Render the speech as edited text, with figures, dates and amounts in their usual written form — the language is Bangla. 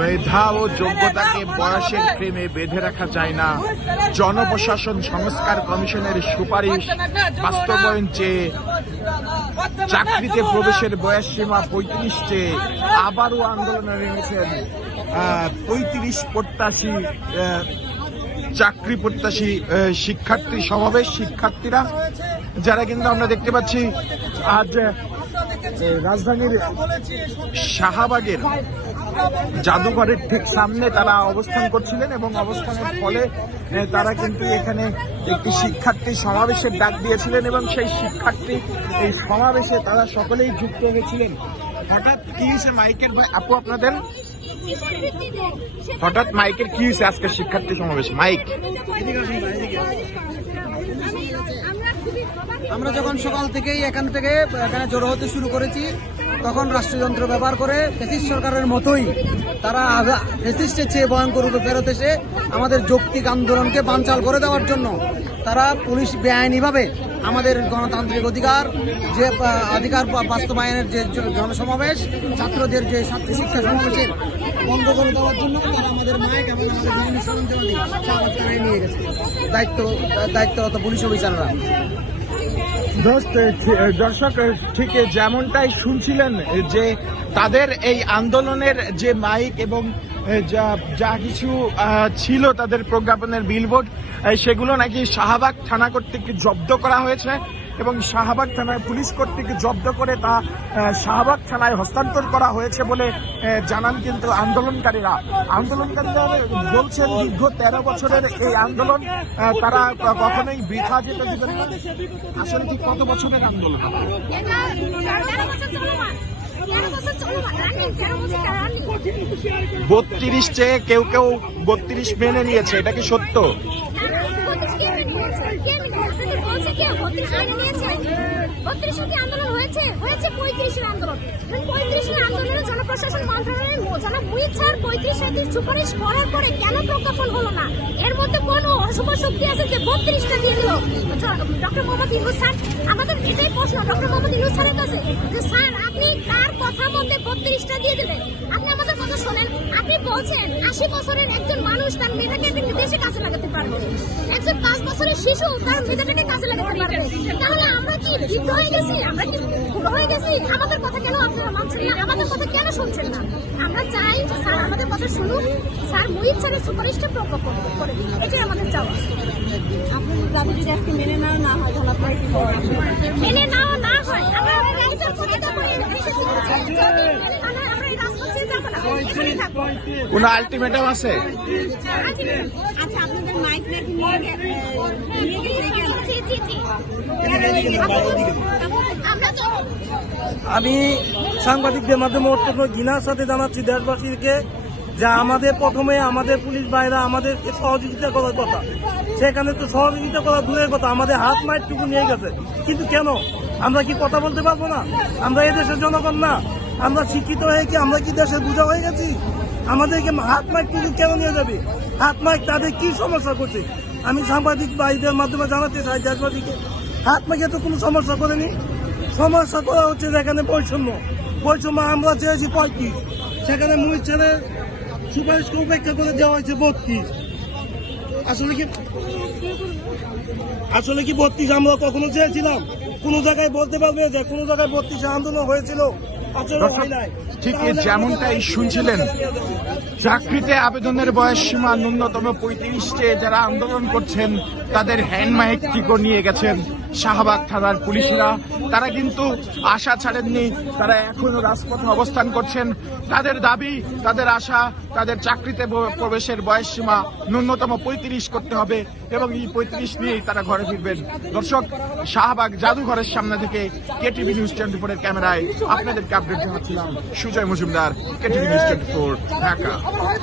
মেধা ও যোগ্যতাকে বয়সের ফ্রেমে বেঁধে রাখা যায় না। জনপ্রশাসন সংস্কার কমিশনের সুপারিশ বাস্তবায়ন চেয়ে চাকরিতে প্রবেশের বয়স সীমা 35 চেয়ে আবারও আন্দোলনে নেমেছেন 35 প্রত্যাশী চাকরি প্রত্যাশী শিক্ষার্থী সমাবেশ। শিক্ষার্থীরা যারা কিন্তু আমরা দেখতে পাচ্ছি আজ রাজধানীর শাহবাগের জাদুঘরের ঠিক সামনে তারা অবস্থান করছিলেন এবং অবস্থানের ফলে তারা কিন্তু এখানে একটি শিক্ষার্থী সমাবেশের ডাক দিয়েছিলেন এবং সেই শিক্ষার্থী এই সমাবেশে তারা সকলেই যুক্ত হয়েছিলেন। হঠাৎ কি হয়েছে মাইকের আপু আপনাদের? হঠাৎ মাইকের কি হয়েছে আজকে শিক্ষার্থী সমাবেশ? মাইক আমরা যখন সকাল থেকেই এখানে জড়ো হতে শুরু করেছি তখন রাষ্ট্রযন্ত্র ব্যবহার করে ফ্যাসিস্ট সরকারের মতোই তারা ফ্যাসিস্টের চেয়ে ভয়ঙ্কর রূপে ফেরত এসে আমাদের যৌক্তিক আন্দোলনকে বানচাল করে দেওয়ার জন্য তারা পুলিশ বেআইনিভাবে আমাদের গণতান্ত্রিক অধিকার যে অধিকার বাস্তবায়নের যে জনসমাবেশ, ছাত্রদের যে ছাত্র শিক্ষা সমাবেশের বন্ধ করে দেওয়ার জন্য তারা আমাদের মাইক এবং আমাদের বিভিন্ন সরঞ্জামাদি তারাই নিয়ে গেছে দায়িত্বরত পুলিশ অফিসাররা। দর্শক ঠিক যেমনটাই শুনছিলেন যে তাদের এই আন্দোলনের যে মাইক এবং যা কিছু ছিল তাদের প্রজ্ঞাপনের বিলবোর্ড সেগুলো নাকি শাহবাগ থানা কর্তৃক জব্দ করা হয়েছে এবং শাহবাগ থানায় পুলিশ কর্তৃক জব্দ করে তা শাহবাগ থানায় হস্তান্তর করা হয়েছে বলে জানান কিন্তু আন্দোলনকারীরা বলছেন দীর্ঘ 13 বছরের এই আন্দোলন তারা কখনোই বৃথা যেতে দিবেন না। আসলে ঠিক কত বছরের আন্দোলন? 32 চেয়ে কেউ 32 মেনে নিয়েছে, এটা কি সত্য? জনপ্রশাসন মন্ত্রণালয়ের জনাব মুহিত স্যার 35-37 সুপারিশ করার পরে কেন প্রজ্ঞাপন হলো না? এর মধ্যে কোন অশুভ শক্তি আছে যে 32টা দিয়ে দিল? ডক্টর মোহাম্মদ ইউনূস স্যার, আমাদের এটাই প্রশ্ন ডক্টর মোহাম্মদ ইউনূস স্যারের কাছে যে স্যার আপনি কার কথার মধ্যে 32টা দিয়ে দিলেন? আপনি আমাদের কথা শোনেন। আপনি বলছেন 80 বছরের একজন মানুষ তার মেধাকে দেশে কাজে লাগাতে পারবে, একজন 5 বছরের শিশু তার মেধাটাকে কাজে লাগাতে পারবে। তাহলে আমরা কি বৃদ্ধ হয়ে গেছি? আমরা কি বুড়ো হয়ে গেছি? আমাদের কথা কেন আপনারা মানছেন না? আমাদের কথা কেন শুনছেন না? আমরা চাই যে স্যার আমাদের কথা শুনুন, স্যার মুহিত স্যারের সুপারিশটা প্রজ্ঞাপন করে দিন, এটাই আমাদের চাওয়া। আপনাদের দাবি যদি আজকে মেনে না হয় তাহলে আপনারা কি করবেন? মেনে না হয় আমরা কোন আলটিমেটাম আছে? আচ্ছা, আপনাদের মাইক নাকি নিয়ে গেছে? আমি সাংবাদিকদের মাধ্যমে অত্যন্ত ঘৃণার সাথে জানাচ্ছি দেশবাসীকে যে প্রথমে আমাদের পুলিশ ভাইরা আমাদেরকে সহযোগিতা করার কথা, সেখানে তো সহযোগিতা করা দূরের কথা, আমাদের হাত মাইটুকু নিয়ে গেছে। কিন্তু কেন? আমরা কি কথা বলতে পারবো না? আমরা এদেশের জনগণ না? আমরা শিক্ষিত হয়ে কি আমরা কি দেশের বোঝা হয়ে গেছি? আমাদেরকে হাত মাইটুকু কেন নিয়ে যাবে? হাত মাইক তাদের কি সমস্যা করছে? আমি সাংবাদিক ভাইদের মাধ্যমে জানাতে চাই দেশবাসীকে, হাত মাইকে তো কোনো সমস্যা করেনি। সমস্যা করা হচ্ছে যেখানে বৈষম্য আমরা চেয়েছি 35, সেখানে মুহিত স্যারের সুপারিশকে উপেক্ষা করে দেওয়া হয়েছে 32। আসলে কি 32 আমরা কখনো চেয়েছিলাম? কোন জায়গায় বলতে পারবে যে কোন জায়গায় 32 আন্দোলন হয়েছিল? ঠিক যেমনটাই শুনছিলেন, চাকরিতে আবেদনের বয়স সীমা ন্যূনতম 35 চেয়ে যারা আন্দোলন করছেন তাদের হ্যান্ড মাইকটিকে নিয়ে গেছেন শাহবাগ থানার পুলিশরা। তারা কিন্তু আশা ছাড়েননি, তারা এখনো রাজপথে অবস্থান করছেন। তাদের দাবি, তাদের আশা, তাদের চাকরিতে প্রবেশের বয়স সীমা ন্যূনতম 35 করতে হবে এবং এই 35 নিয়েই তারা ঘরে ফিরবেন। দর্শক, শাহবাগ জাদুঘরের সামনে থেকে কেটিভি নিউজ 24 এর ক্যামেরায় আপনাদেরকে আপডেট জানাচ্ছিলাম সুজয় মজুমদার, কেটিভি নিউজ 24 ঢাকা।